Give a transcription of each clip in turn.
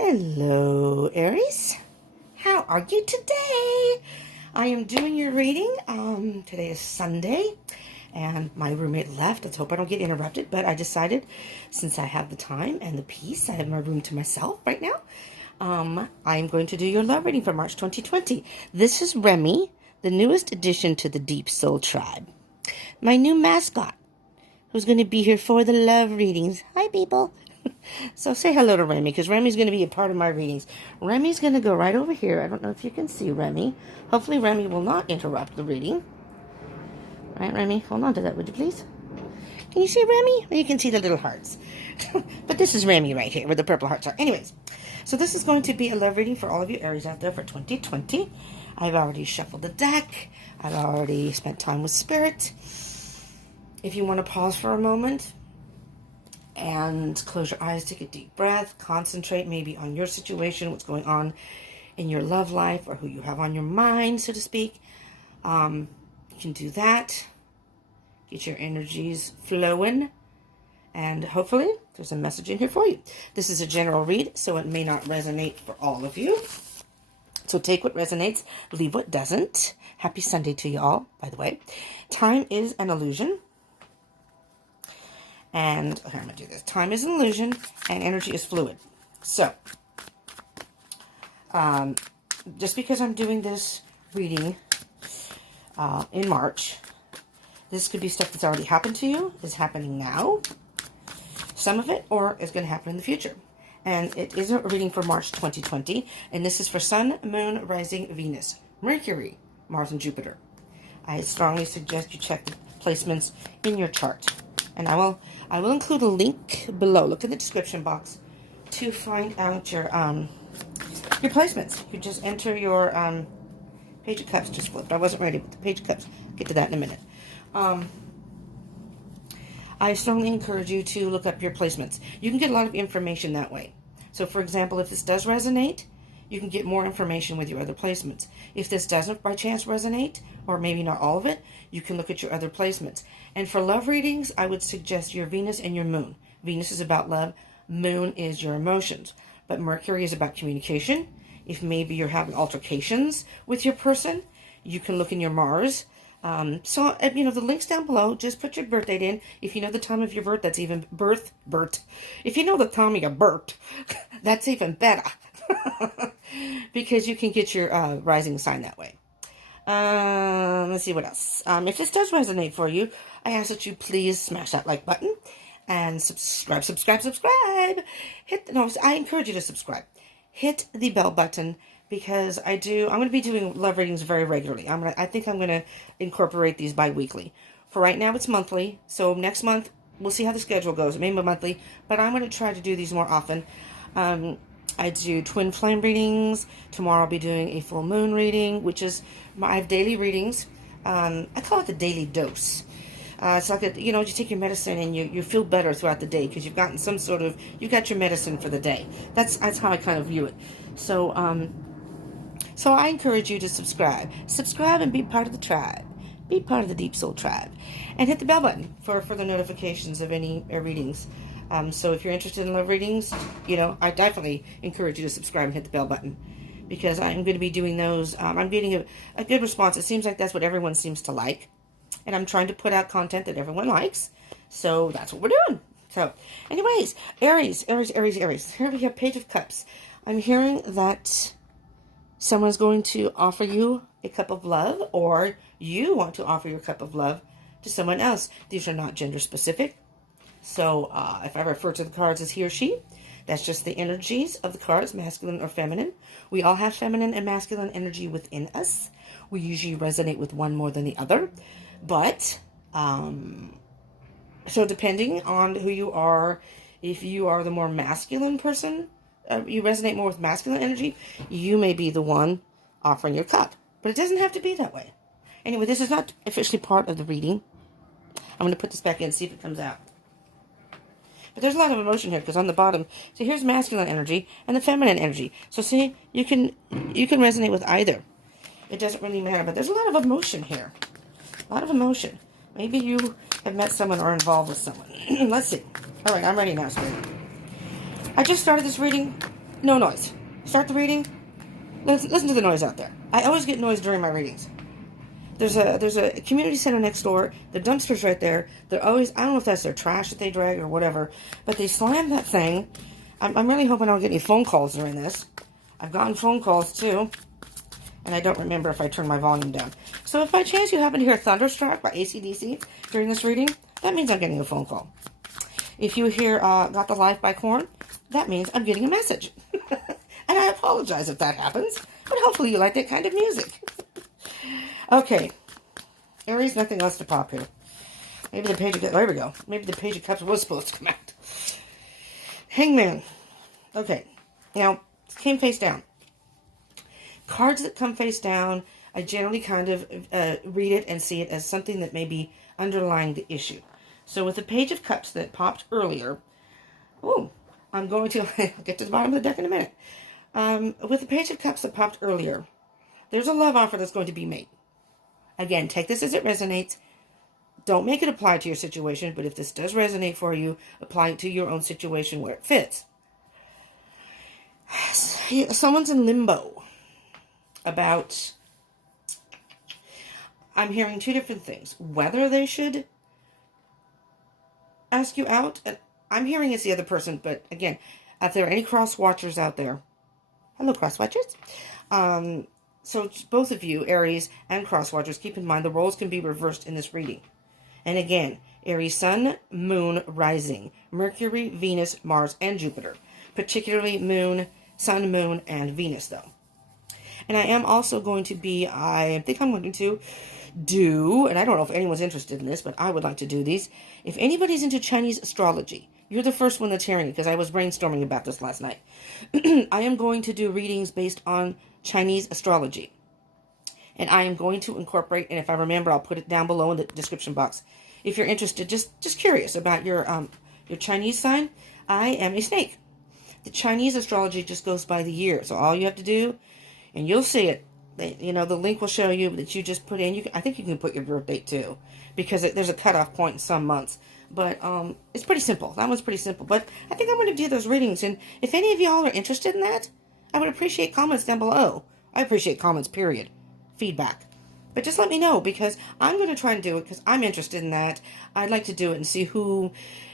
Hello, Aries. How are you today? I am doing your reading. Today is Sunday, and my roommate left. Let's hope I don't get interrupted, but I decided since I have the time and the peace, I have my room to myself right now. I'm going to do your love reading for March 2020. This is Remy, the newest addition to the Deep Soul Tribe. My new mascot, who's going to be here for the love readings. Hi, people. So say hello to Remy, because Remy's going to be a part of my readings. Remy's going to go right over here. I don't know if you can see Remy. Hopefully Remy will not interrupt the reading. All right, Remy, hold on to that, would you please? Can you see Remy? Well, you can see the little hearts. But this is Remy right here, where the purple hearts are. Anyways, so this is going to be a love reading for all of you Aries out there for 2020. I've already shuffled the deck. I've already spent time with Spirit. If you want to pause for a moment and close your eyes, take a deep breath, concentrate maybe on your situation, what's going on in your love life, or who you have on your mind, so to speak. You can do that. Get your energies flowing, and hopefully there's a message in here for you. This is a general read, so it may not resonate for all of you. So take what resonates, leave what doesn't. Happy Sunday to you all, by the way. Time is an illusion. And, okay, I'm going to do this. Time is an illusion, and energy is fluid. So, just because I'm doing this reading in March, this could be stuff that's already happened to you, is happening now, some of it, or is going to happen in the future. And it is a reading for March 2020, and this is for Sun, Moon, Rising, Venus, Mercury, Mars, and Jupiter. I strongly suggest you check the placements in your chart. And I will include a link below. Look in the description box to find out your placements. You just enter your Page of Cups just flipped. I wasn't ready with the Page of Cups. I'll get to that in a minute. I strongly encourage you to look up your placements. You can get a lot of information that way. So, for example, if this does resonate, you can get more information with your other placements. If this doesn't by chance resonate, or maybe not all of it, you can look at your other placements. And for love readings, I would suggest your Venus and your Moon. Venus is about love. Moon is your emotions. But Mercury is about communication. If maybe you're having altercations with your person, you can look in your Mars. So, you know, the link's down below. Just put your birth date in. If you know the time of your birth, that's even birth. If you know the time of your birth, that's even better. Because you can get your rising sign that way. Let's see what else. If this does resonate for you, I ask that you please smash that like button and subscribe. I encourage you to subscribe. Hit the bell button, because I'm going to be doing love readings very regularly. I think I'm going to incorporate these bi-weekly. For right now, it's monthly. So next month, we'll see how the schedule goes. It may be monthly, but I'm going to try to do these more often. I do twin flame readings. Tomorrow I'll be doing a full moon reading, which is, I have daily readings. I call it the daily dose. It's like, you take your medicine and you feel better throughout the day because you've gotten you got your medicine for the day. That's how I kind of view it. So, so I encourage you to subscribe. Subscribe and be part of the tribe. Be part of the Deep Soul Tribe. And hit the bell button for further notifications of any readings. So if you're interested in love readings, I definitely encourage you to subscribe and hit the bell button, because I'm going to be doing those. I'm getting a good response. It seems like that's what everyone seems to like. And I'm trying to put out content that everyone likes. So that's what we're doing. So anyways, Aries. Here we have Page of Cups. I'm hearing that someone's going to offer you a cup of love, or you want to offer your cup of love to someone else. These are not gender specific. So if I refer to the cards as he or she, that's just the energies of the cards, masculine or feminine. We all have feminine and masculine energy within us. We usually resonate with one more than the other. But, so depending on who you are, if you are the more masculine person, you resonate more with masculine energy, you may be the one offering your cup. But it doesn't have to be that way. Anyway, this is not officially part of the reading. I'm going to put this back in and see if it comes out. But there's a lot of emotion here, because on the bottom, so here's masculine energy and the feminine energy. So see, you can resonate with either. It doesn't really matter, but there's a lot of emotion here. A lot of emotion. Maybe you have met someone or are involved with someone. Let's see. All right, I'm ready now, Spirit. I just started this reading No noise. Start the reading. Listen to the noise out there. I always get noise during my readings. There's a community center next door. The dumpster's right there. They're always, I don't know if that's their trash that they drag or whatever, but they slam that thing. I'm really hoping I don't get any phone calls during this. I've gotten phone calls too, and I don't remember if I turned my volume down. So if by chance you happen to hear Thunderstruck by AC/DC during this reading, that means I'm getting a phone call. If you hear Got the Life by Korn, that means I'm getting a message. And I apologize if that happens, but hopefully you like that kind of music. Okay, Aries, nothing else to pop here. Maybe the Page of Cups, there we go. Maybe the Page of Cups was supposed to come out. Hangman. Okay, now, it came face down. Cards that come face down, I generally kind of read it and see it as something that may be underlying the issue. So with the Page of Cups that popped earlier, I'm going to get to the bottom of the deck in a minute. With the Page of Cups that popped earlier, there's a love offer that's going to be made. Again, take this as it resonates. Don't make it apply to your situation, but if this does resonate for you, apply it to your own situation where it fits. Someone's in limbo about, I'm hearing two different things. Whether they should ask you out, and I'm hearing it's the other person, but again, if there are any cross watchers out there, hello cross watchers. So both of you, Aries and cross watchers, keep in mind the roles can be reversed in this reading. And again, Aries Sun, Moon, Rising, Mercury, Venus, Mars, and Jupiter. Particularly Moon, Sun, Moon, and Venus, though. And I am also going to be, I think I'm going to do, and I don't know if anyone's interested in this, but I would like to do these. If anybody's into Chinese astrology, you're the first one that's hearing it, because I was brainstorming about this last night. I am going to do readings based on Chinese astrology. And I am going to incorporate, and if I remember, I'll put it down below in the description box. If you're interested, just curious about your Chinese sign, I am a snake. The Chinese astrology just goes by the year. So all you have to do, and you'll see it, the link will show you that you just put in, I think you can put your birth date too, because there's a cutoff point in some months. But it's pretty simple. That one's pretty simple. But I think I'm going to do those readings. And if any of y'all are interested in that, I would appreciate comments down below. I appreciate comments, period. Feedback. But just let me know, because I'm going to try and do it because I'm interested in that. I'd like to do it and see who.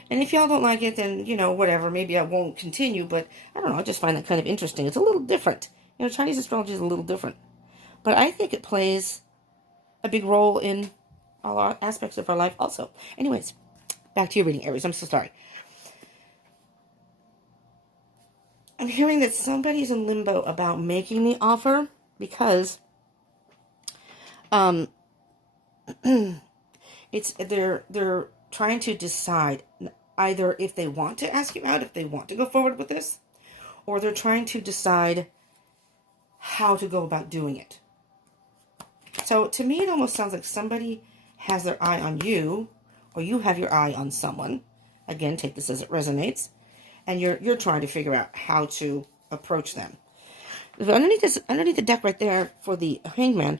And if y'all don't like it, then, whatever. Maybe I won't continue. But I don't know. I just find that kind of interesting. It's a little different. Chinese astrology is a little different. But I think it plays a big role in all our aspects of our life also. Anyways, back to your reading, Aries. I'm so sorry. I'm hearing that somebody's in limbo about making the offer because they're trying to decide either if they want to ask you out, if they want to go forward with this, or they're trying to decide how to go about doing it. So to me, it almost sounds like somebody has their eye on you, or you have your eye on someone. Again, take this as it resonates. And you're trying to figure out how to approach them. Underneath the deck right there for the Hangman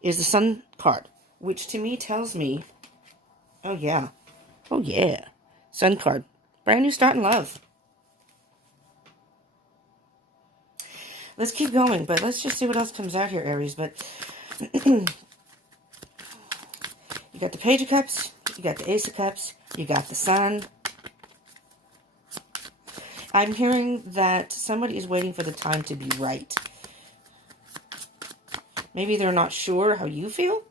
is the Sun card, which to me tells me, oh yeah, Sun card, brand new start in love. Let's keep going, but let's just see what else comes out here, Aries. But you got the Page of Cups, you got the Ace of Cups, you got the Sun. I'm hearing that somebody is waiting for the time to be right. Maybe they're not sure how you feel.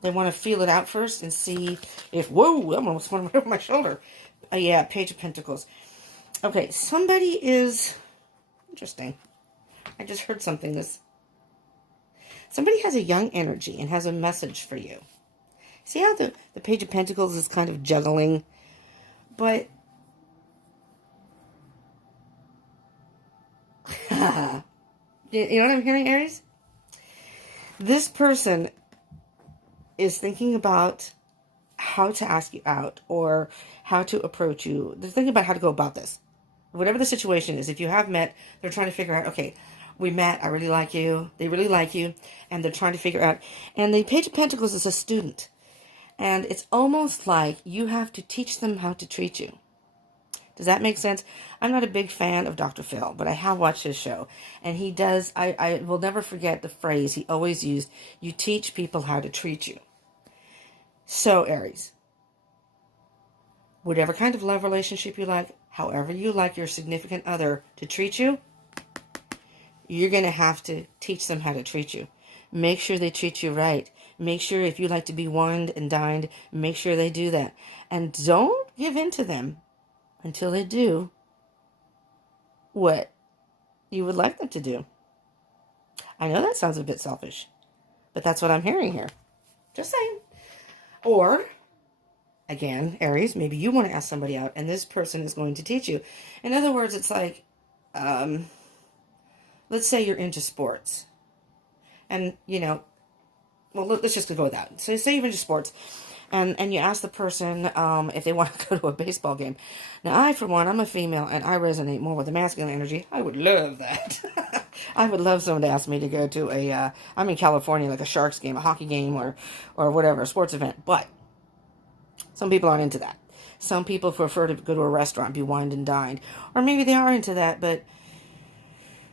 They want to feel it out first and see if, whoa, I'm almost went over my shoulder. Yeah, Page of Pentacles. Okay, somebody is, interesting. I just heard something. Somebody has a young energy and has a message for you. See how the Page of Pentacles is kind of juggling? But you know what I'm hearing, Aries? This person is thinking about how to ask you out or how to approach you. They're thinking about how to go about this. Whatever the situation is, if you have met, they're trying to figure out, okay, we met, I really like you, they really like you, and they're trying to figure out. And the Page of Pentacles is a student. And it's almost like you have to teach them how to treat you. Does that make sense? I'm not a big fan of Dr. Phil, but I have watched his show. And he does, I will never forget the phrase he always used, you teach people how to treat you. So, Aries, whatever kind of love relationship you like, however you like your significant other to treat you, you're going to have to teach them how to treat you. Make sure they treat you right. Make sure if you like to be wined and dined, make sure they do that. And don't give in to them until they do what you would like them to do. I know that sounds a bit selfish, but that's what I'm hearing here. Just saying. Or, again, Aries, maybe you want to ask somebody out and this person is going to teach you. In other words, it's like, let's say you're into sports. And, you know, well, let's just go with that. So say you're into sports, and you ask the person if they want to go to a baseball game. Now, I, for one, I'm a female, and I resonate more with the masculine energy. I would love that. I would love someone to ask me to go to I'm in California, like a Sharks game, a hockey game, or whatever, a sports event. But some people aren't into that. Some people prefer to go to a restaurant, be wined and dined. Or maybe they are into that, but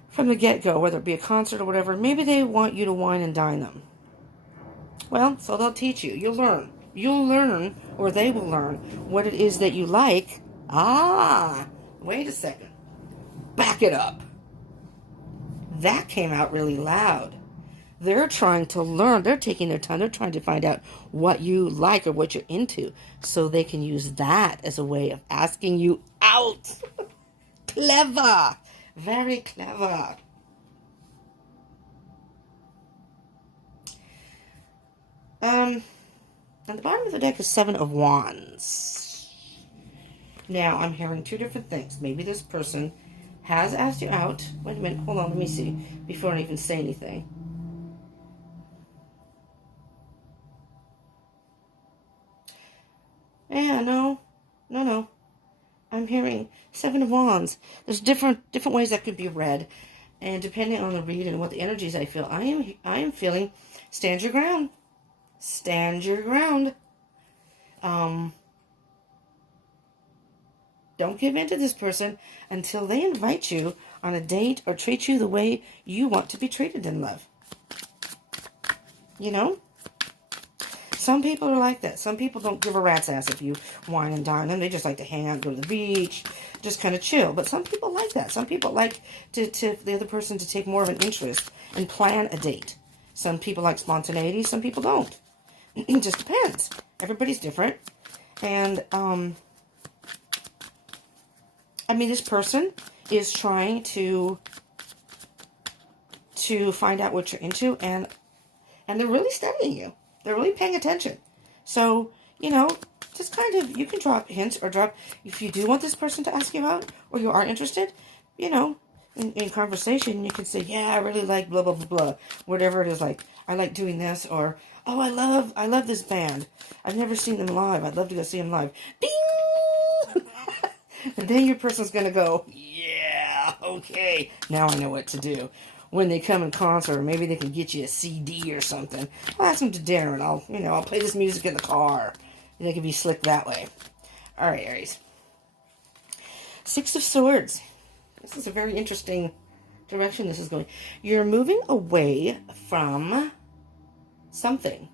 from the get-go, whether it be a concert or whatever, maybe they want you to wine and dine them. Well, so they'll teach you. You'll learn. You'll learn, or they will learn, what it is that you like. Wait a second. Back it up. That came out really loud. They're trying to learn. They're taking their time. They're trying to find out what you like or what you're into, so they can use that as a way of asking you out. Clever. Very clever. At the bottom of the deck is 7 of Wands. Now, I'm hearing two different things. Maybe this person has asked you out. Wait a minute. Hold on. Let me see. Before I even say anything. Yeah, no. I'm hearing 7 of Wands. There's different ways that could be read. And depending on the read and what the energies I feel, I am feeling stand your ground. Stand your ground. Don't give in to this person until they invite you on a date or treat you the way you want to be treated in love. You know? Some people are like that. Some people don't give a rat's ass if you wine and dine them. They just like to hang out, go to the beach, just kind of chill. But some people like that. Some people like to the other person to take more of an interest and plan a date. Some people like spontaneity. Some people don't. It just depends. Everybody's different. And, I mean, this person is trying to find out what you're into, and they're really studying you. They're really paying attention. So, you know, just kind of, you can drop hints or drop, if you do want this person to ask you out, or you are interested, you know, in conversation, you can say, yeah, I really like blah, blah, blah, blah. Whatever it is, like, I like doing this, or, oh, I love this band. I've never seen them live. I'd love to go see them live. Ding! And then your person's going to go, yeah, okay, now I know what to do. When they come in concert, or maybe they can get you a CD or something. I'll ask them to dinner, and I'll play this music in the car. And they can be slick that way. All right, Aries. 6 of Swords. This is a very interesting direction this is going. You're moving away from something.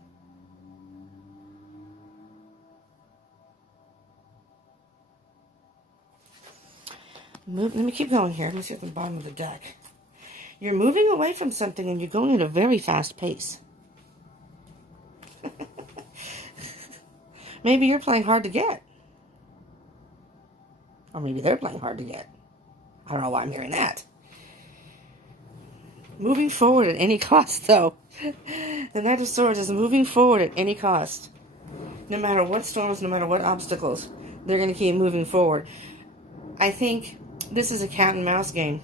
Let me keep going here. Let me see at the bottom of the deck. You're moving away from something and you're going at a very fast pace. Maybe you're playing hard to get. Or maybe they're playing hard to get. I don't know why I'm hearing that. Moving forward at any cost, though. The Knight of Swords is moving forward at any cost. No matter what storms, no matter what obstacles, they're going to keep moving forward. I think this is a cat and mouse game.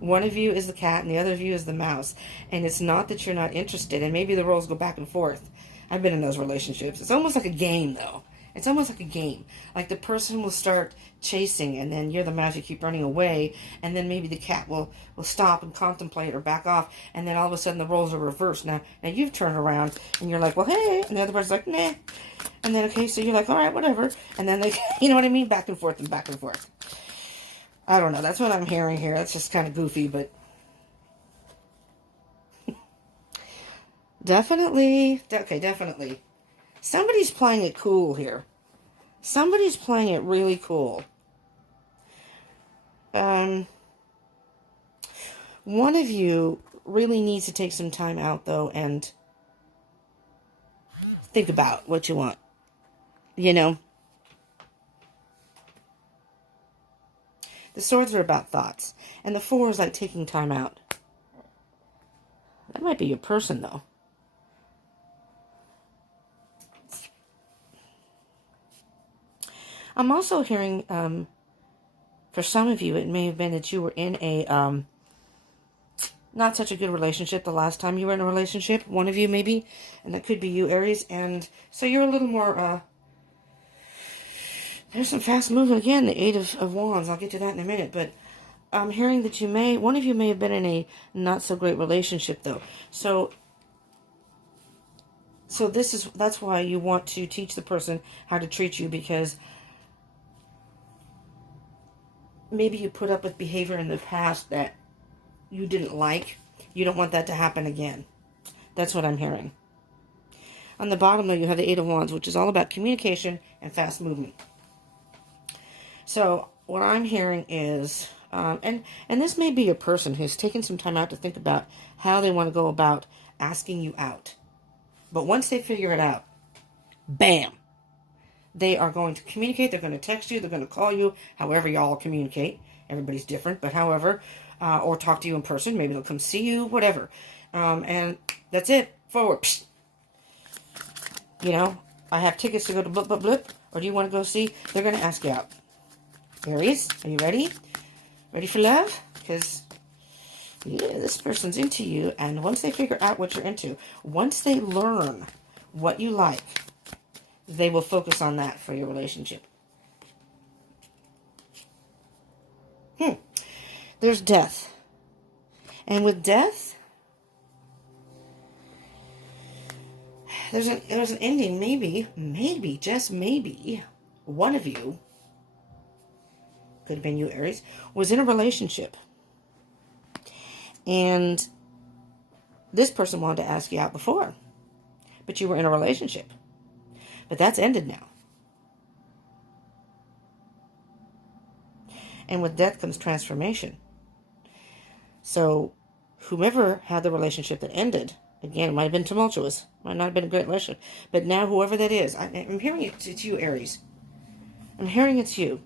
One of you is the cat and the other of you is the mouse. And it's not that you're not interested. And maybe the roles go back and forth. I've been in those relationships. It's almost like a game, though. It's almost like a game. Like the person will start chasing, and then you're the mouse, you keep running away, and then maybe the cat will stop and contemplate or back off, and then all of a sudden the roles are reversed. Now you've turned around, and you're like, well, hey, and the other person's like, nah. And then, okay, so you're like, all right, whatever. And then they, you know what I mean? Back and forth and back and forth. I don't know. That's what I'm hearing here. That's just kind of goofy, but definitely. Okay, definitely. Somebody's playing it cool here. Somebody's playing it really cool. One of you really needs to take some time out, though, and think about what you want. You know? The swords are about thoughts. And the 4 is like taking time out. That might be your person, though. I'm also hearing, for some of you, it may have been that you were in a not such a good relationship the last time you were in a relationship. One of you, maybe. And that could be you, Aries. And so you're a little more... there's some fast movement again, the 8 of Wands. I'll get to that in a minute. But I'm hearing that one of you may have been in a not so great relationship, though. So that's why you want to teach the person how to treat you, because maybe you put up with behavior in the past that you didn't like. You don't want that to happen again. That's what I'm hearing. On the bottom, though, you have the 8 of Wands, which is all about communication and fast movement. So what I'm hearing is, and this may be a person who's taken some time out to think about how they want to go about asking you out. But once they figure it out, bam, they are going to communicate. They're going to text you. They're going to call you, however y'all communicate. Everybody's different, but however, or talk to you in person. Maybe they'll come see you, whatever. And that's it. Forward. Psst. You know, I have tickets to go to blip, blip, blip. Or do you want to go see? They're going to ask you out. Aries, are you ready? Ready for love? Because, yeah, this person's into you. And once they figure out what you're into, once they learn what you like, they will focus on that for your relationship. There's death. And with death, there's an ending. Maybe, just maybe, one of you, could have been you, Aries, was in a relationship. And this person wanted to ask you out before. But you were in a relationship. But that's ended now. And with death comes transformation. So whomever had the relationship that ended, again, it might have been tumultuous. Might not have been a great relationship. But now whoever that is, I'm hearing it's you, Aries. I'm hearing it's you.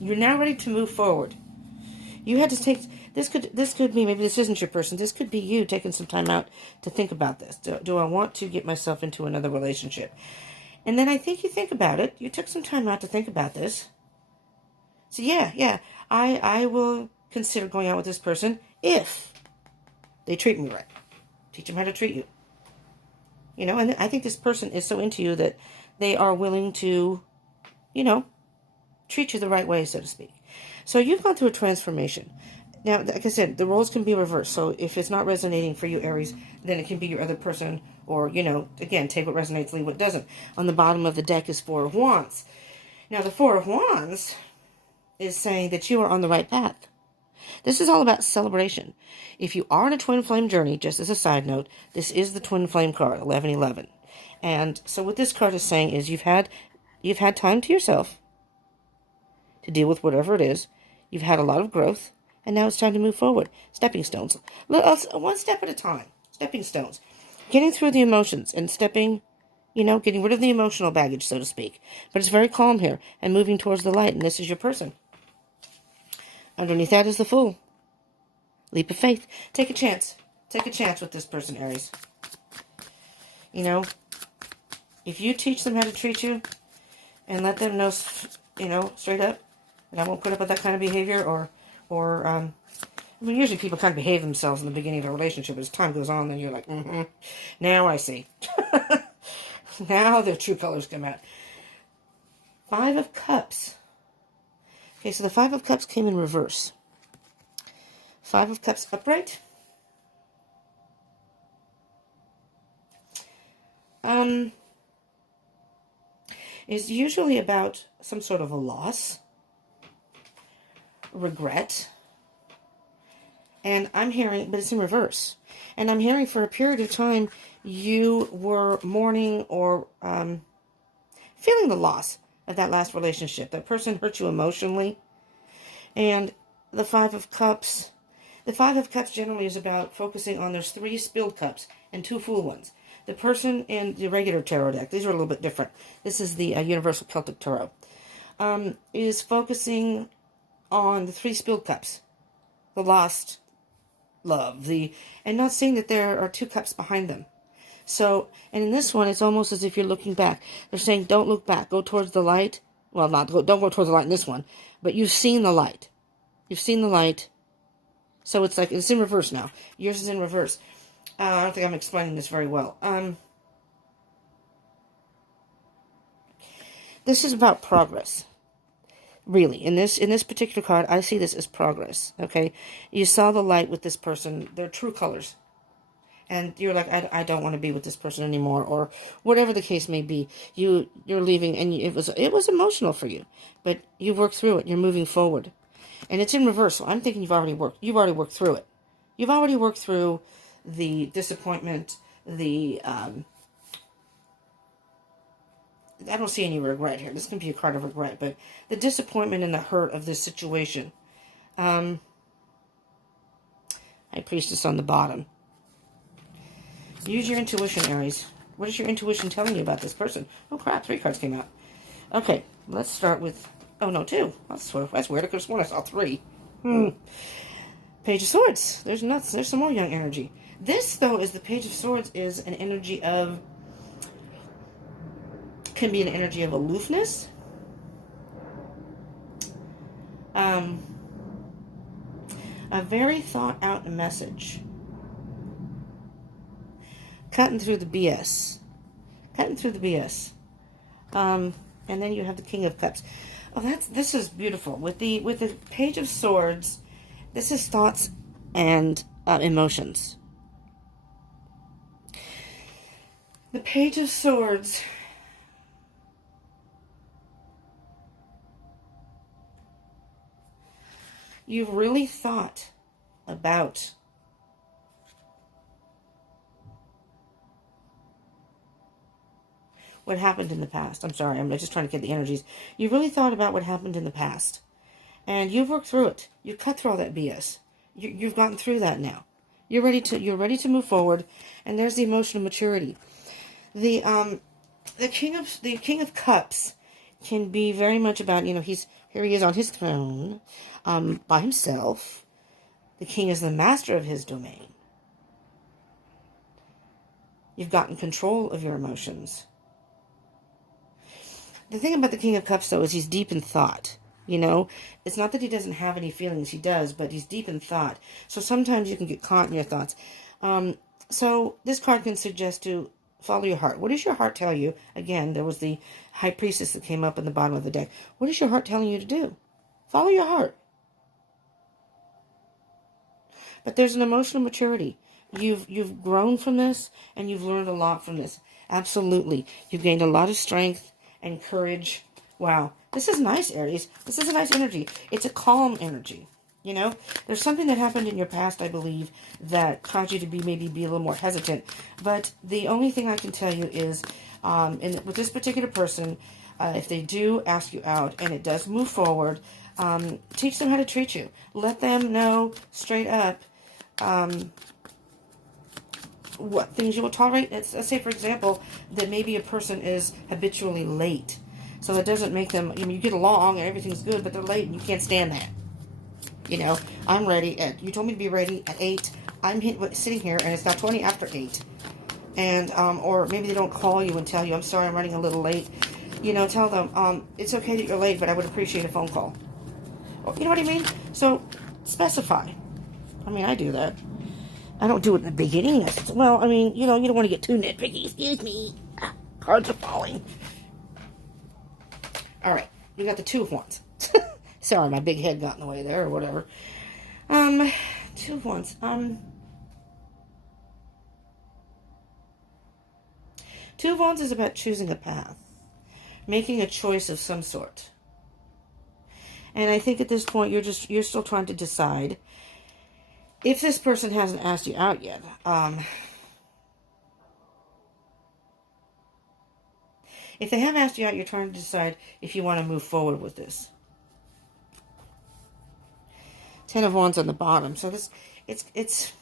You're now ready to move forward. You had to take... This could be, maybe this isn't your person. This could be you taking some time out to think about this. Do I want to get myself into another relationship? And then I think you think about it. You took some time out to think about this. So yeah, I will consider going out with this person if they treat me right. Teach them how to treat you. You know, and I think this person is so into you that they are willing to, you know, treat you the right way, so to speak. So you've gone through a transformation. Now, like I said, the roles can be reversed. So if it's not resonating for you, Aries, then it can be your other person. Or, you know, again, take what resonates, leave what doesn't. On the bottom of the deck is 4 of Wands. Now, the 4 of Wands is saying that you are on the right path. This is all about celebration. If you are on a twin flame journey, just as a side note, this is the twin flame card, 1111. And so what this card is saying is you've had time to yourself to deal with whatever it is. You've had a lot of growth, and now it's time to move forward. Stepping stones. One step at a time. Stepping stones. Getting through the emotions and stepping, you know, getting rid of the emotional baggage, so to speak. But it's very calm here and moving towards the light, and this is your person. Underneath that is the Fool. Leap of faith. Take a chance. Take a chance with this person, Aries. You know, if you teach them how to treat you and let them know, you know, straight up, that I won't put up with that kind of behavior I mean, usually people kind of behave themselves in the beginning of a relationship. As time goes on, then you're like, now I see. Now the true colors come out. 5 of Cups. Okay, so the 5 of Cups came in reverse. 5 of Cups upright. is usually about some sort of a loss, regret, and I'm hearing, but it's in reverse. And I'm hearing for a period of time you were mourning or feeling the loss of that last relationship. That person hurt you emotionally. And the Five of Cups generally is about focusing on there's 3 spilled cups and 2 full ones. The person in the regular tarot deck, these are a little bit different. This is the Universal Celtic Tarot, is focusing on the 3 spilled cups, the lost love, and not seeing that there are 2 cups behind them. So, and in this one, it's almost as if you're looking back. They're saying, don't look back, go towards the light. Well, don't go towards the light in this one, but you've seen the light. You've seen the light. So it's like, it's in reverse now. Yours is in reverse. I don't think I'm explaining this very well. This is about progress. Really, in this particular card, I see this as progress, okay? You saw the light with this person. They're true colors. And you're like, I don't want to be with this person anymore, or whatever the case may be. You're leaving, and it was emotional for you. But you worked through it. You're moving forward. And it's in reverse, so I'm thinking you've already worked through it. You've already worked through the disappointment, I don't see any regret here. This can be a card of regret, but the disappointment and the hurt of this situation. High Priestess on the bottom. Use your intuition, Aries. What is your intuition telling you about this person? Oh, crap. 3 cards came out. Okay, let's start with... Oh, no, 2. That's weird. I could have sworn I saw 3. Page of Swords. There's some more young energy. This, though, is the Page of Swords is an energy of... Can be an energy of aloofness. A very thought-out message. Cutting through the BS. Cutting through the BS. And then you have the King of Cups. Oh, this is beautiful. With the Page of Swords, this is thoughts and emotions. The Page of Swords... You've really thought about what happened in the past. I'm sorry, I'm just trying to get the energies. You've really thought about what happened in the past. And you've worked through it. You've cut through all that BS. You've gotten through that now. You're ready to move forward. And there's the emotional maturity. The King of Cups can be very much about, here he is on his throne, by himself. The king is the master of his domain. You've gotten control of your emotions. The thing about the King of Cups, though, is he's deep in thought. It's not that he doesn't have any feelings, he does, but he's deep in thought. So sometimes you can get caught in your thoughts. So this card can suggest to follow your heart. What does your heart tell you? Again, there was the High Priestess that came up in the bottom of the deck. What is your heart telling you to do? Follow your heart. But there's an emotional maturity. You've grown from this, and you've learned a lot from this. Absolutely. You've gained a lot of strength and courage. Wow. This is nice, Aries. This is a nice energy. It's a calm energy. There's something that happened in your past, I believe, that caused you to maybe be a little more hesitant. But the only thing I can tell you is, with this particular person, if they do ask you out and it does move forward, teach them how to treat you. Let them know straight up what things you will tolerate. Let's say, for example, that maybe a person is habitually late. So that doesn't make them, you get along and everything's good, but they're late and you can't stand that. I'm ready you told me to be ready at 8. I'm sitting here and it's now 20 after 8. And, or maybe they don't call you and tell you, I'm sorry, I'm running a little late. Tell them, it's okay that you're late, but I would appreciate a phone call. You know what I mean? So, specify. I do that. I don't do it in the beginning. I said, well, you don't want to get too nitpicky. Excuse me. Cards are falling. All right. You got the 2 of Wands. Sorry, my big head got in the way there or whatever. 2 of Wands. 2 of Wands is about choosing a path. making a choice of some sort. And I think at this point, you're still trying to decide if this person hasn't asked you out yet. If they have asked you out, you're trying to decide if you want to move forward with this. Ten of Wands on the bottom. So this, it's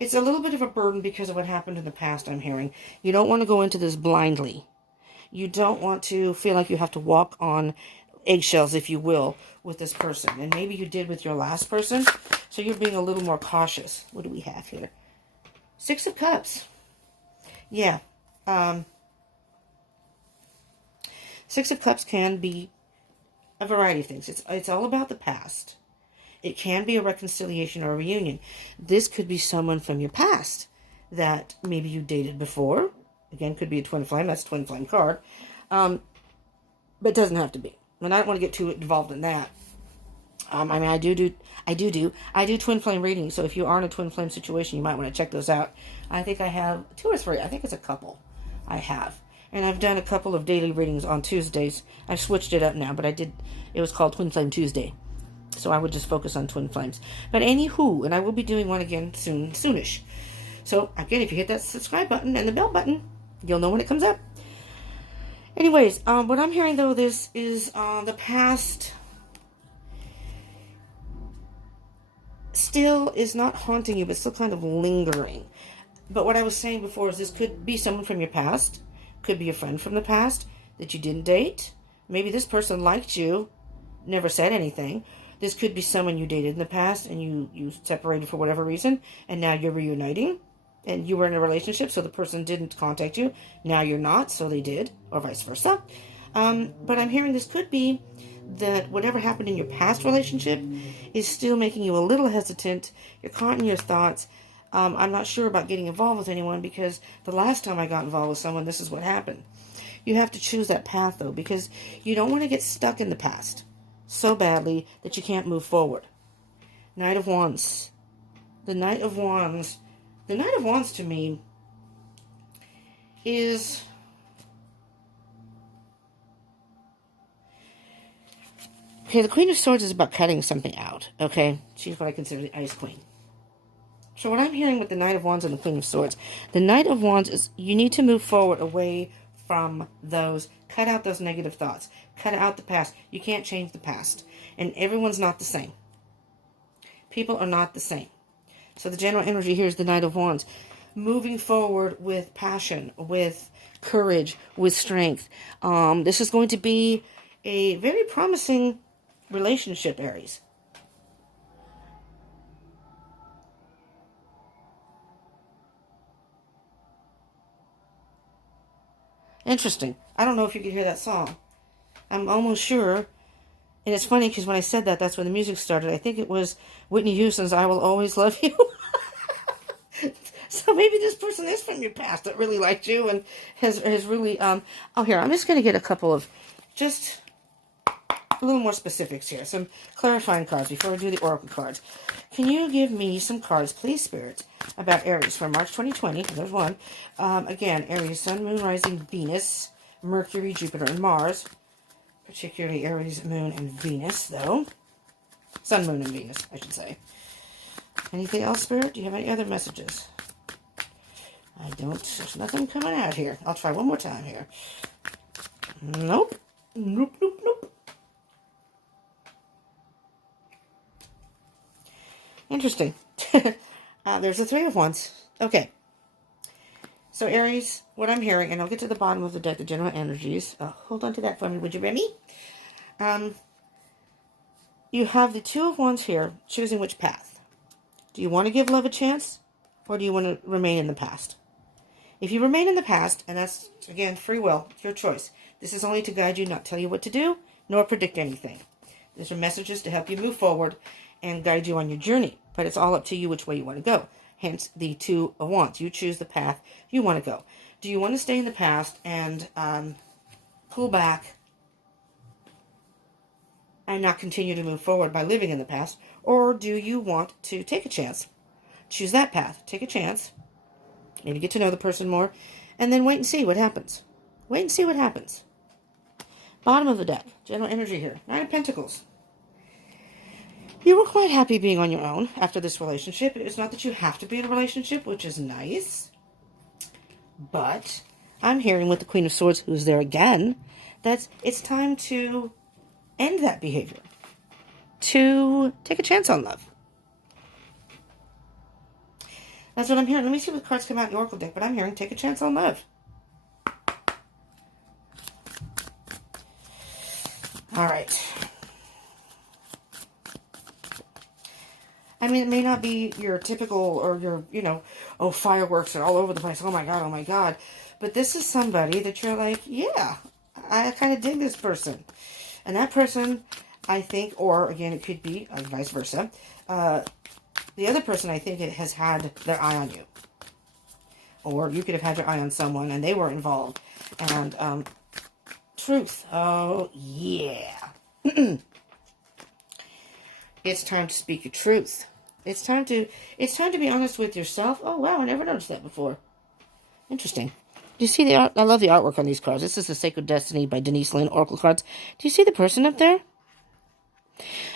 a little bit of a burden because of what happened in the past, I'm hearing. You don't want to go into this blindly. You don't want to feel like you have to walk on eggshells, if you will, with this person. And maybe you did with your last person. So you're being a little more cautious. What do we have here? Six of Cups. Yeah. Six of Cups can be a variety of things. It's all about the past. It can be a reconciliation or a reunion. This could be someone from your past that maybe you dated before. Again, could be a twin flame. That's a twin flame card. But it doesn't have to be. And I don't want to get too involved in that. I mean, I do twin flame readings. So if you are in a twin flame situation, you might want to check those out. I think I have 2 or 3. I think it's a couple I have. And I've done a couple of daily readings on Tuesdays. I've switched it up now, but it was called Twin Flame Tuesday. So I would just focus on twin flames. But anywho, and I will be doing one again soonish. So again, if you hit that subscribe button and the bell button, you'll know when it comes up. Anyways, what I'm hearing though, this is the past still is not haunting you, but still kind of lingering. But what I was saying before is this could be someone from your past, could be a friend from the past that you didn't date. Maybe this person liked you, never said anything. This could be someone you dated in the past and you separated for whatever reason, and now you're reuniting. And you were in a relationship, so the person didn't contact you. Now you're not, so they did, or vice versa. But I'm hearing this could be that whatever happened in your past relationship is still making you a little hesitant. You're caught in your thoughts. I'm not sure about getting involved with anyone because the last time I got involved with someone, this is what happened. You have to choose that path, though, because you don't want to get stuck in the past so badly that you can't move forward. Knight of Wands. The Knight of Wands. The Knight of Wands to me is... Okay, the Queen of Swords is about cutting something out, okay? She's what I consider the Ice Queen. So what I'm hearing with the Knight of Wands and the Queen of Swords, the Knight of Wands is you need to move forward away from those, cut out those negative thoughts, cut out the past. You can't change the past. And everyone's not the same. People are not the same. So the general energy here is the Knight of Wands. Moving forward with passion, with courage, with strength. This is going to be a very promising relationship, Aries. Interesting. I don't know if you can hear that song. I'm almost sure. And it's funny because when I said that, that's when the music started. I think it was Whitney Houston's I Will Always Love You. So maybe this person is from your past that really liked you and has really... Oh, here, I'm just going to get a couple of just a little more specifics here. Some clarifying cards before we do the oracle cards. Can you give me some cards, please, Spirit, about Aries for March 2020? There's one. Again, Aries, Sun, Moon, Rising, Venus, Mercury, Jupiter, and Mars. Particularly Aries, Moon, and Venus, though. Sun, Moon, and Venus, I should say. Anything else, Spirit? Do you have any other messages? I don't. There's nothing coming out here. I'll try one more time here. Nope. Nope, nope, nope. Interesting. There's a Three of Wands. Okay. So, Aries, what I'm hearing, and I'll get to the bottom of the deck, the general energies. Hold on to that for me, would you, Remy? You have the Two of Wands here, choosing which path. Do you want to give love a chance, or do you want to remain in the past? If you remain in the past, and that's, again, free will, your choice. This is only to guide you, not tell you what to do, nor predict anything. These are messages to help you move forward and guide you on your journey. But it's all up to you which way you want to go. Hence, the Two of Wands. You choose the path you want to go. Do you want to stay in the past and pull back and not continue to move forward by living in the past? Or do you want to take a chance? Choose that path. Take a chance. Maybe get to know the person more. And then wait and see what happens. Wait and see what happens. Bottom of the deck. General energy here. Nine of Pentacles. You were quite happy being on your own after this relationship. It's not that you have to be in a relationship, which is nice. But I'm hearing with the Queen of Swords, who's there again, that it's time to end that behavior. To take a chance on love. That's what I'm hearing. Let me see what cards come out in the Oracle deck, but I'm hearing take a chance on love. All right. I mean, it may not be your typical or your, oh, fireworks are all over the place. Oh my God, oh my God. But this is somebody that you're like, yeah, I kind of dig this person. And that person, I think, or again, it could be vice versa. The other person, I think, it has had their eye on you. Or you could have had your eye on someone and they were involved. And truth. Oh, yeah. It's time to speak your truth. It's time to be honest with yourself. Oh, wow, I never noticed that before. Interesting. Do you see the art? I love the artwork on these cards. This is The Sacred Destiny by Denise Lynn, Oracle cards. Do you see the person up there?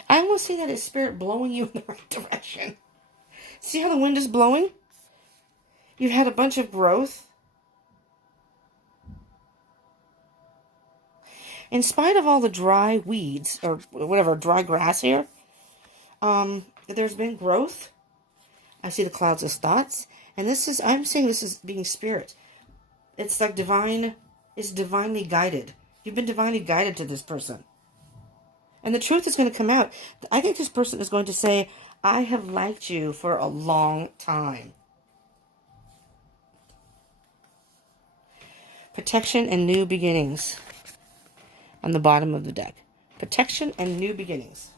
I almost see that as spirit blowing you in the right direction. See how the wind is blowing? You've had a bunch of growth. In spite of all the dry weeds, or whatever, dry grass here, there's been growth. I see the clouds as thoughts. And I'm saying this is being spirit. It's like it's divinely guided. You've been divinely guided to this person. And the truth is going to come out. I think this person is going to say, I have liked you for a long time. Protection and new beginnings. On the bottom of the deck. Protection and new beginnings.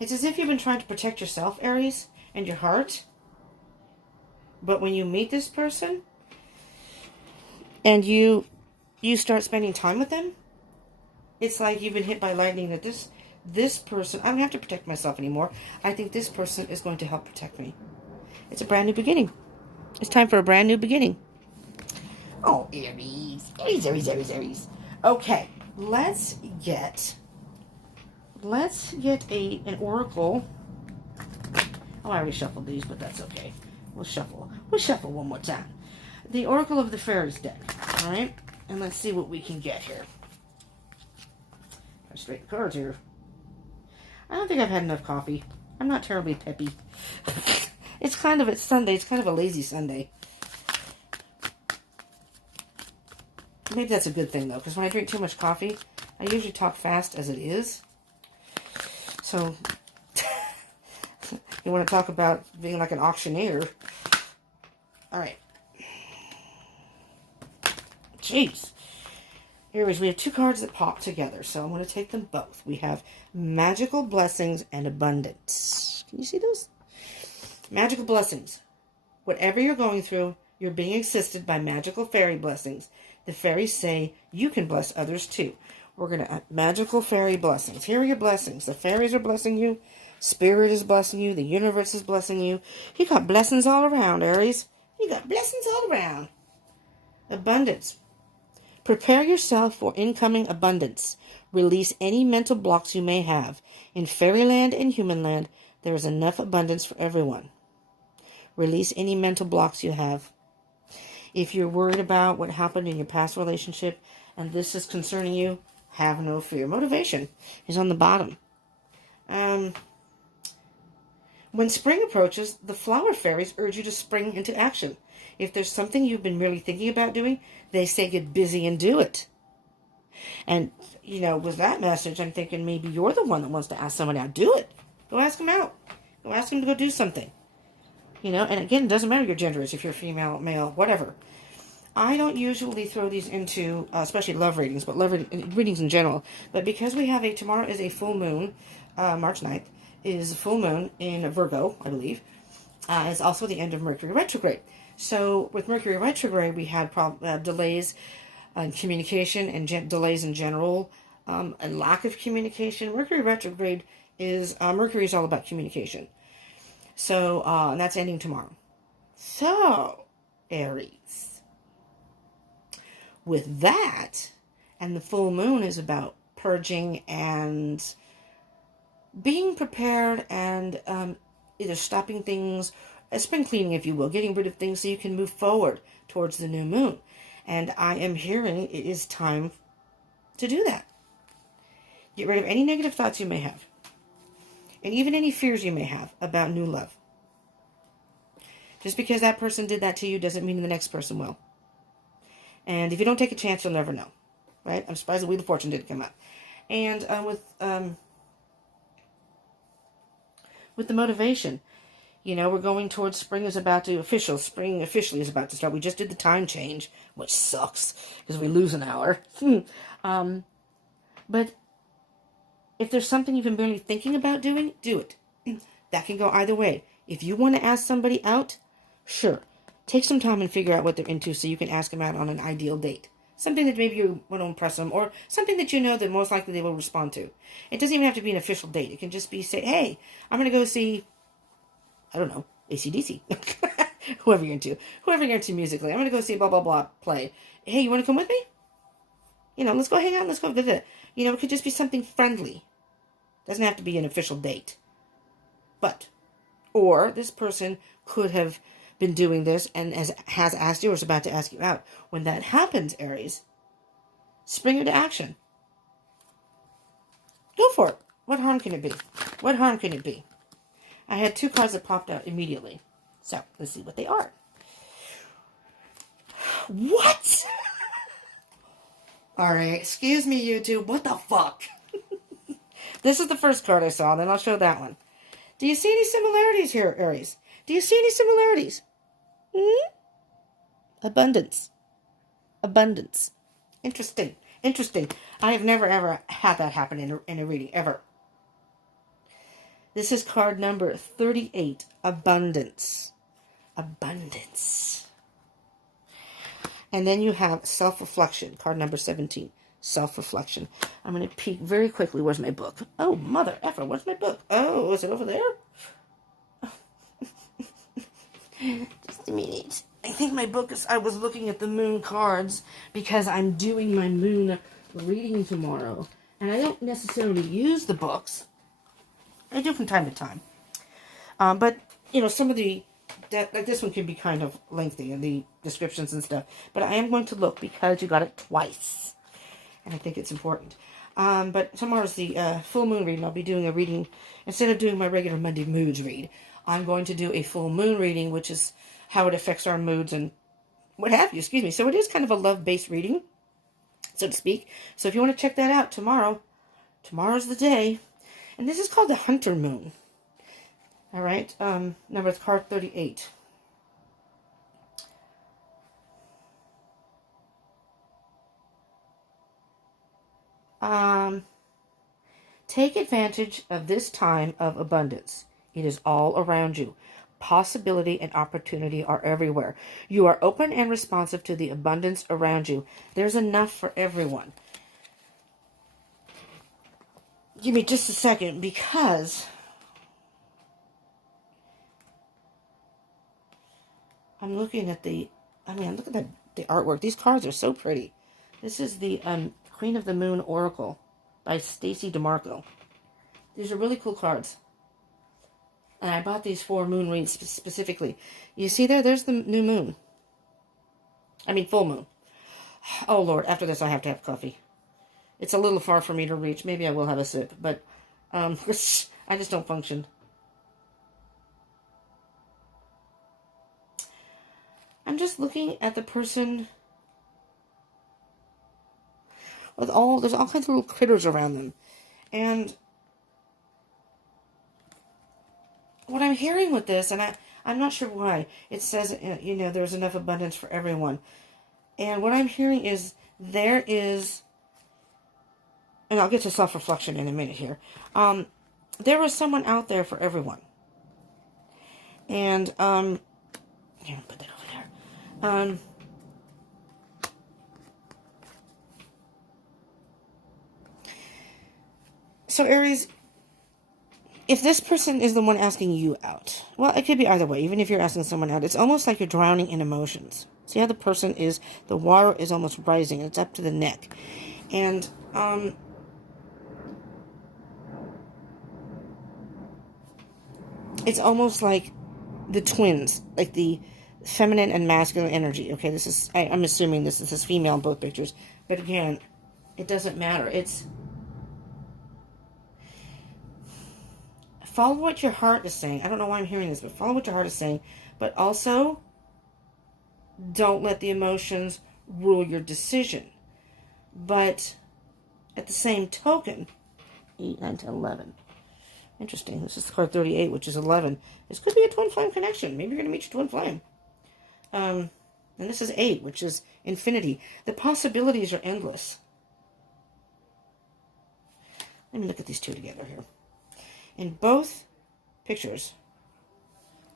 It's as if you've been trying to protect yourself, Aries, and your heart. But when you meet this person, and you start spending time with them, it's like you've been hit by lightning that this person, I don't have to protect myself anymore. I think this person is going to help protect me. It's a brand new beginning. It's time for a brand new beginning. Oh, Aries. Aries, Aries, Aries, Aries. Okay, let's get an oracle. Oh, I reshuffled these, but that's okay. We'll shuffle one more time. The Oracle of the Fairies deck. All right, and let's see what we can get here. I'll straighten the cards here. I don't think I've had enough coffee. I'm not terribly peppy. It's Sunday. It's kind of a lazy Sunday. Maybe that's a good thing, though, because when I drink too much coffee, I usually talk fast as it is. So, you want to talk about being like an auctioneer. All right. Jeez. Aries, we have two cards that pop together, so I'm going to take them both. We have Magical Blessings and Abundance. Can you see those? Magical Blessings. Whatever you're going through, you're being assisted by magical fairy blessings. The fairies say you can bless others too. We're going to magical fairy blessings. Here are your blessings. The fairies are blessing you. Spirit is blessing you. The universe is blessing you. You got blessings all around, Aries. You got blessings all around. Abundance. Prepare yourself for incoming abundance. Release any mental blocks you may have. In fairyland and humanland, there is enough abundance for everyone. Release any mental blocks you have. If you're worried about what happened in your past relationship and this is concerning you, have no fear. Motivation is on the bottom. When spring approaches, the flower fairies urge you to spring into action. If there's something you've been really thinking about doing, they say get busy and do it. And, with that message, I'm thinking maybe you're the one that wants to ask someone out. Do it. Go ask them out. Go ask them to go do something. And again, it doesn't matter your gender is, if you're female, male, whatever. I don't usually throw these into, especially love readings, but readings in general. But because we have tomorrow is a full moon, March 9th, is a full moon in Virgo, I believe. It's also the end of Mercury retrograde. So with Mercury retrograde, we had delays in communication and delays in general, a lack of communication. Mercury retrograde Mercury is all about communication. So, and that's ending tomorrow. So, Aries, with that, and the full moon is about purging and being prepared and either stopping things, spring cleaning, if you will, getting rid of things so you can move forward towards the new moon. And I am hearing it is time to do that. Get rid of any negative thoughts you may have, and even any fears you may have about new love. Just because that person did that to you doesn't mean the next person will. And if you don't take a chance, you'll never know. Right? I'm surprised the Wheel of Fortune didn't come up. And with the motivation, you know, we're going towards spring spring officially is about to start. We just did the time change, which sucks because we lose an hour. But if there's something you've been barely thinking about doing, do it. That can go either way. If you want to ask somebody out, sure. Take some time and figure out what they're into so you can ask them out on an ideal date. Something that maybe you want to impress them, or something that you know that most likely they will respond to. It doesn't even have to be an official date. It can just be, say, hey, I'm going to go see, I don't know, AC/DC. Whoever you're into musically. I'm going to go see blah, blah, blah play. Hey, you want to come with me? You know, let's go hang out. Let's go. You know, it could just be something friendly. Doesn't have to be an official date. Or this person could have been doing this and has asked you or is about to ask you out. When that happens, Aries, spring into action. Go for it. What harm can it be? What harm can it be? I had 2 cards that popped out immediately. So, let's see what they are. What? Alright, excuse me, YouTube. What the fuck? This is the first card I saw, then I'll show that one. Do you see any similarities here, Aries? Do you see any similarities? Abundance. Abundance. Interesting. Interesting. I have never, ever had that happen in a reading, ever. This is card number 38. Abundance. Abundance. And then you have self-reflection. Card number 17. Self-reflection. I'm going to peek very quickly. Where's my book? Oh, mother effer. Where's my book? Oh, is it over there? Just a minute. I think my book is... I was looking at the moon cards because I'm doing my moon reading tomorrow. And I don't necessarily use the books. I do from time to time. But, you know, some of the... like this one can be kind of lengthy in the descriptions and stuff. But I am going to look because you got it twice. And I think it's important. But tomorrow's the full moon reading. I'll be doing a reading. Instead of doing my regular Monday moods read, I'm going to do a full moon reading, which is how it affects our moods and what have you. Excuse me. So it is kind of a love-based reading, so to speak. So if you want to check that out tomorrow's the day. And this is called the Hunter Moon. All right. Number card 38. Take advantage of this time of abundance. It is all around you. Possibility and opportunity are everywhere. You are open and responsive to the abundance around you. There's enough for everyone. Give me just a second because I'm looking at the, look at the artwork. These cards are so pretty. This is the Queen of the Moon Oracle by Stacy DeMarco. These are really cool cards. And I bought these for moon reads specifically. You see there? There's the new moon. Full moon. Oh, Lord. After this, I have to have coffee. It's a little far for me to reach. Maybe I will have a sip. But I just don't function. I'm just looking at the person with there's all kinds of little critters around them. And what I'm hearing with this, and I'm not sure why, it says, you know, there's enough abundance for everyone. And what I'm hearing is there is, and I'll get to self-reflection in a minute here. There is someone out there for everyone. And, here, put that over there. So Aries, if this person is the one asking you out, well, it could be either way. Even if you're asking someone out, it's almost like you're drowning in emotions. See how the person is, the water is almost rising. It's up to the neck. And, it's almost like the twins, like the feminine and masculine energy. Okay, this is, I'm assuming this is female in both pictures. But again, it doesn't matter. It's, follow what your heart is saying. I don't know why I'm hearing this, but follow what your heart is saying. But also, don't let the emotions rule your decision. But at the same token, 8, 9, 10, 11. Interesting. This is card 38, which is 11. This could be a twin flame connection. Maybe you're going to meet your twin flame. And this is 8, which is infinity. The possibilities are endless. Let me look at these two together here. In both pictures,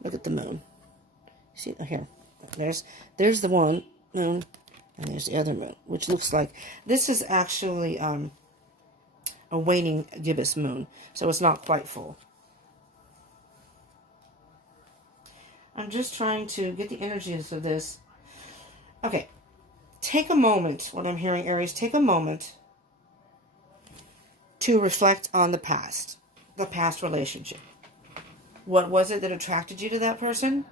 look at the moon. See, here. There's the one moon, and there's the other moon, which looks like this is actually a waning gibbous moon, so it's not quite full. I'm just trying to get the energies of this. Okay, take a moment. What I'm hearing, Aries, take a moment to reflect on the past relationship. What was it that attracted you to that person?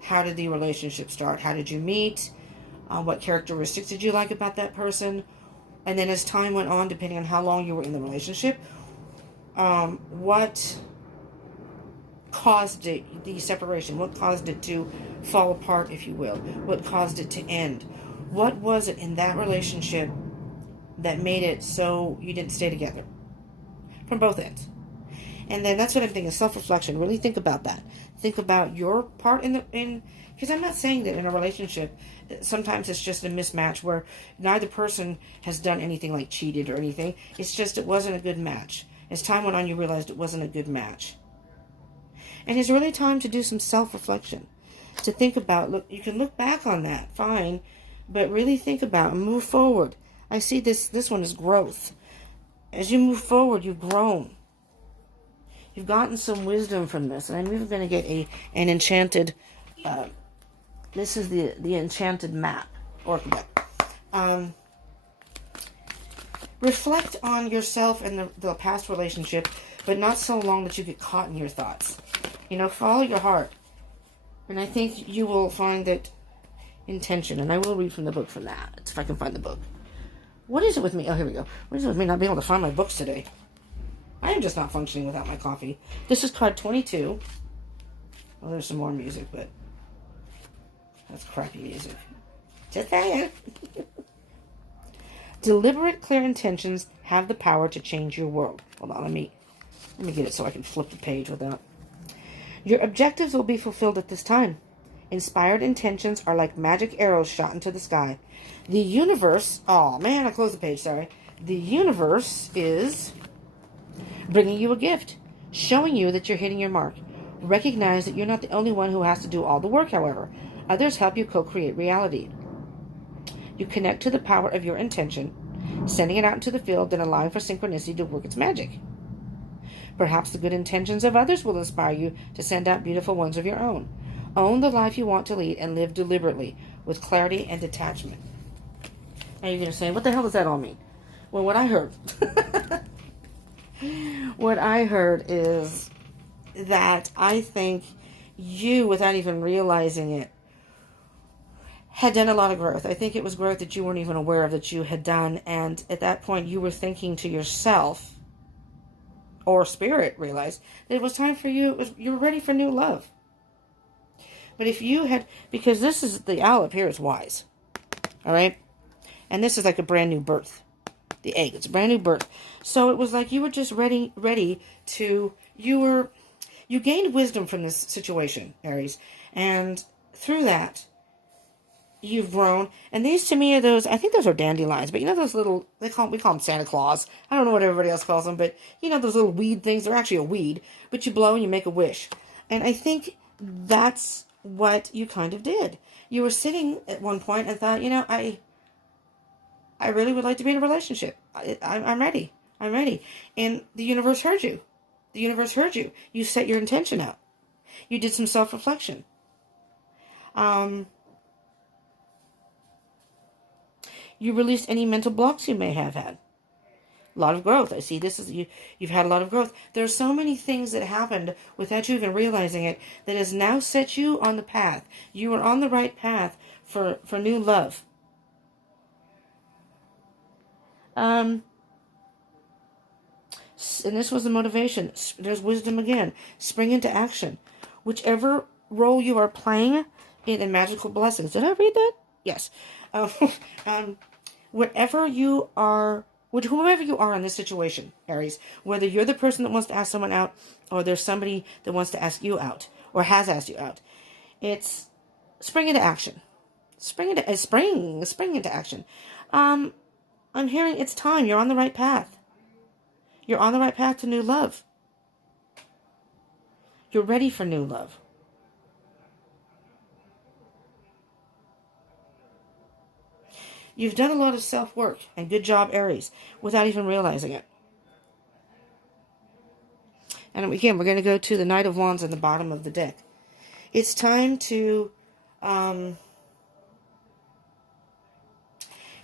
How did the relationship start? How did you meet? What characteristics did you like about that person? And then as time went on, depending on how long you were in the relationship, what caused the separation? What caused it to fall apart, if you will? What caused it to end? What was it in that relationship that made it so you didn't stay together? From both ends. And then that's what I'm thinking, self-reflection. Really think about that. Think about your part because I'm not saying that in a relationship, sometimes it's just a mismatch where neither person has done anything like cheated or anything. It's just it wasn't a good match. As time went on, you realized it wasn't a good match. And it's really time to do some self-reflection. To think about, look, you can look back on that, fine, but really think about and move forward. I see this one is growth. As you move forward, you've grown. You've gotten some wisdom from this. And I'm even going to get an enchanted, this is the enchanted map, oracle deck. Reflect on yourself and the past relationship, but not so long that you get caught in your thoughts. You know, follow your heart. And I think you will find that intention. And I will read from the book from that, if I can find the book. What is it with me? Oh, here we go. What is it with me not being able to find my books today? I am just not functioning without my coffee. This is card 22. Well, there's some more music, but that's crappy music. Just saying. Deliberate, clear intentions have the power to change your world. Hold on, let me get it so I can flip the page without. Your objectives will be fulfilled at this time. Inspired intentions are like magic arrows shot into the sky. The universe, oh man, I closed the page, sorry. The universe is bringing you a gift, showing you that you're hitting your mark. Recognize that you're not the only one who has to do all the work, however. Others help you co-create reality. You connect to the power of your intention, sending it out into the field and allowing for synchronicity to work its magic. Perhaps the good intentions of others will inspire you to send out beautiful ones of your own. Own the life you want to lead and live deliberately with clarity and detachment. Now you're going to say, what the hell does that all mean? Well, what I heard... What I heard is that I think you, without even realizing it, had done a lot of growth. I think it was growth that you weren't even aware of that you had done. And at that point, you were thinking to yourself, or spirit realized, that it was time for you, you were ready for new love. But if you had, because this is, the owl up here is wise. All right? And this is like a brand new birth. The egg, it's a brand new birth. So it was like you were just ready to, you gained wisdom from this situation, Aries. And through that, you've grown. And these to me are those, I think those are dandelions, but you know those little, we call them Santa Claus. I don't know what everybody else calls them, but you know those little weed things, they're actually a weed, but you blow and you make a wish. And I think that's what you kind of did. You were sitting at one point and thought, you know, I really would like to be in a relationship. I'm ready. I'm ready. And the universe heard you. The universe heard you. You set your intention out. You did some self-reflection. You released any mental blocks you may have had. A lot of growth. I see this is you've had a lot of growth. There are so many things that happened without you even realizing it that has now set you on the path. You are on the right path for new love. And this was the motivation. There's wisdom again. Spring into action. Whichever role you are playing in magical blessings. Did I read that? Yes. Wherever you are, whoever you are in this situation, Aries, whether you're the person that wants to ask someone out, or there's somebody that wants to ask you out, or has asked you out, it's spring into action. Spring into action. I'm hearing it's time. You're on the right path. You're on the right path to new love. You're ready for new love. You've done a lot of self-work, and good job, Aries, without even realizing it. And again, we're going to go to the Knight of Wands at the bottom of the deck. It's time to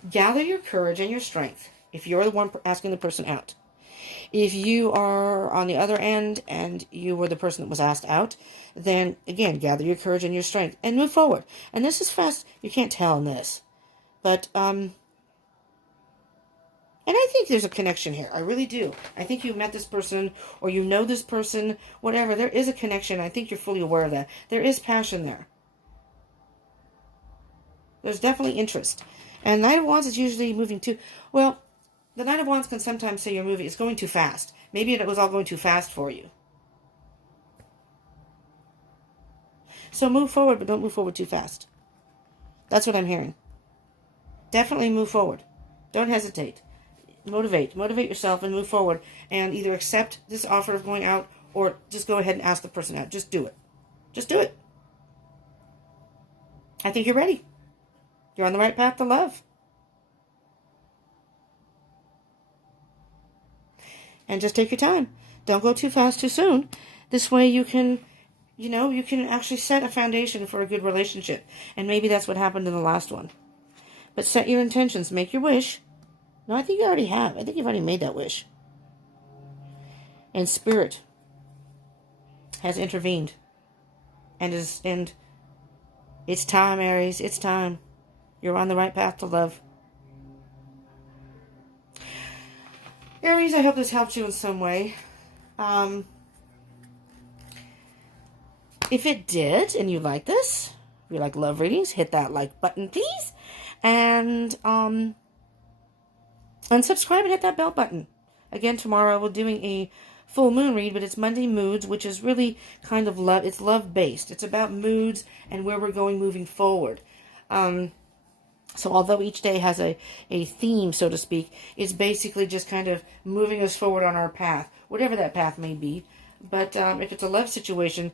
gather your courage and your strength if you're the one asking the person out. If you are on the other end and you were the person that was asked out, then, again, gather your courage and your strength and move forward. And this is fast. You can't tell in this. But, and I think there's a connection here. I really do. I think you've met this person, or you know this person, whatever. There is a connection. I think you're fully aware of that. There is passion there. There's definitely interest. And Knight of Wands is usually moving too. Well, the Knight of Wands can sometimes say you're moving. It's going too fast. Maybe it was all going too fast for you. So move forward, but don't move forward too fast. That's what I'm hearing. Definitely move forward. Don't hesitate. Motivate yourself and move forward, and either accept this offer of going out or just go ahead and ask the person out. Just do it. Just do it. I think you're ready. You're on the right path to love. And just take your time. Don't go too fast too soon. This way you can, you can actually set a foundation for a good relationship. And maybe that's what happened in the last one. But set your intentions. Make your wish. No, I think you already have. I think you've already made that wish. And Spirit has intervened. And it's time, Aries. It's time. You're on the right path to love. Aries, I hope this helped you in some way. If it did, and you like this, if you like love readings, hit that like button, please. And subscribe and hit that bell button. Again, tomorrow we're doing a full moon read, but it's Monday moods, which is really kind of love. It's love-based. It's about moods and where we're going moving forward. So although each day has a theme, so to speak, it's basically just kind of moving us forward on our path, whatever that path may be. But if it's a love situation,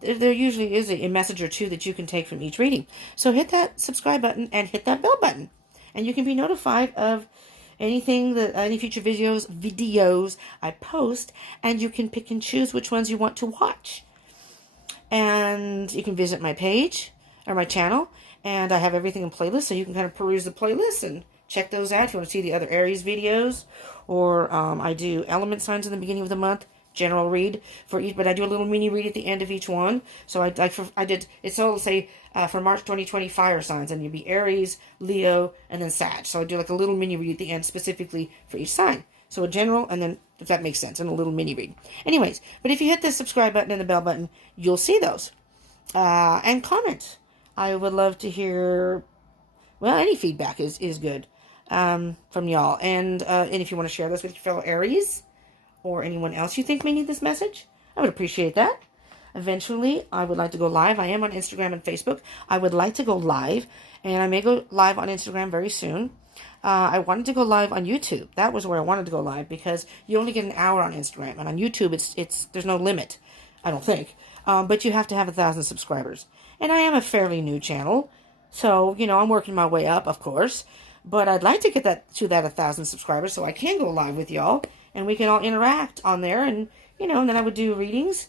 there usually is a message or two that you can take from each reading. So hit that subscribe button and hit that bell button. And you can be notified of anything any future videos I post, and you can pick and choose which ones you want to watch. And you can visit my page or my channel, and I have everything in playlists, so you can kind of peruse the playlists and check those out if you want to see the other Aries videos. Or I do element signs in the beginning of the month, general read for each, but I do a little mini read at the end of each one. So it's all say for March 2020 fire signs, and you'd be Aries, Leo, and then Sag. So I do like a little mini read at the end specifically for each sign. So a general, and then, if that makes sense, and a little mini read. Anyways, but if you hit the subscribe button and the bell button, you'll see those. And comment. I would love to hear, any feedback is good from y'all. And if you want to share this with your fellow Aries or anyone else you think may need this message, I would appreciate that. Eventually, I would like to go live. I am on Instagram and Facebook. I would like to go live, and I may go live on Instagram very soon. I wanted to go live on YouTube. That was where I wanted to go live, because you only get an hour on Instagram, and on YouTube, there's no limit, I don't think. But you have to have 1,000 subscribers. And I am a fairly new channel, so, I'm working my way up, of course. But I'd like to get that to that 1,000 subscribers so I can go live with y'all and we can all interact on there. And, and then I would do readings.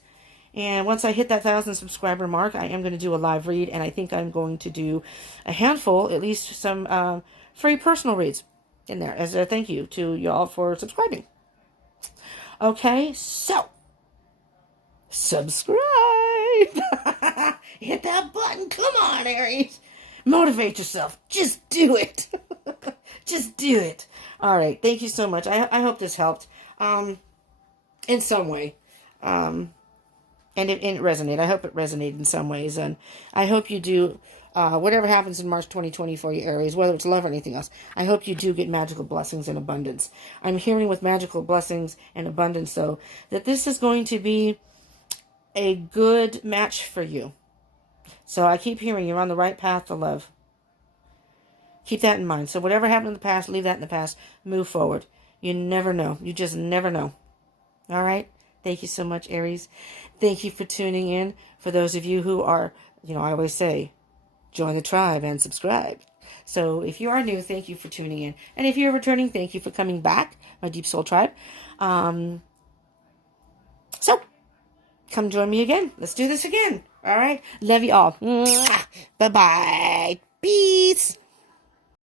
And once I hit that 1,000 subscriber mark, I am going to do a live read. And I think I'm going to do a handful, at least some free personal reads in there as a thank you to y'all for subscribing. Okay, so subscribe. Hit that button. Come on, Aries. Motivate yourself. Just do it. Just do it. All right. Thank you so much. I hope this helped in some way. And it resonated. I hope it resonated in some ways. And I hope you do whatever happens in March 2020 for you, Aries, whether it's love or anything else. I hope you do get magical blessings and abundance. I'm hearing with magical blessings and abundance, though, that this is going to be a good match for you. So I keep hearing you're on the right path to love. Keep that in mind. So whatever happened in the past, leave that in the past. Move forward. You never know. You just never know. All right? Thank you so much, Aries. Thank you for tuning in. For those of you who are, I always say, join the tribe and subscribe. So if you are new, thank you for tuning in. And if you're returning, thank you for coming back, my Deep Soul Tribe. So, come join me again. Let's do this again. All right? Love you all. Bye-bye. Peace.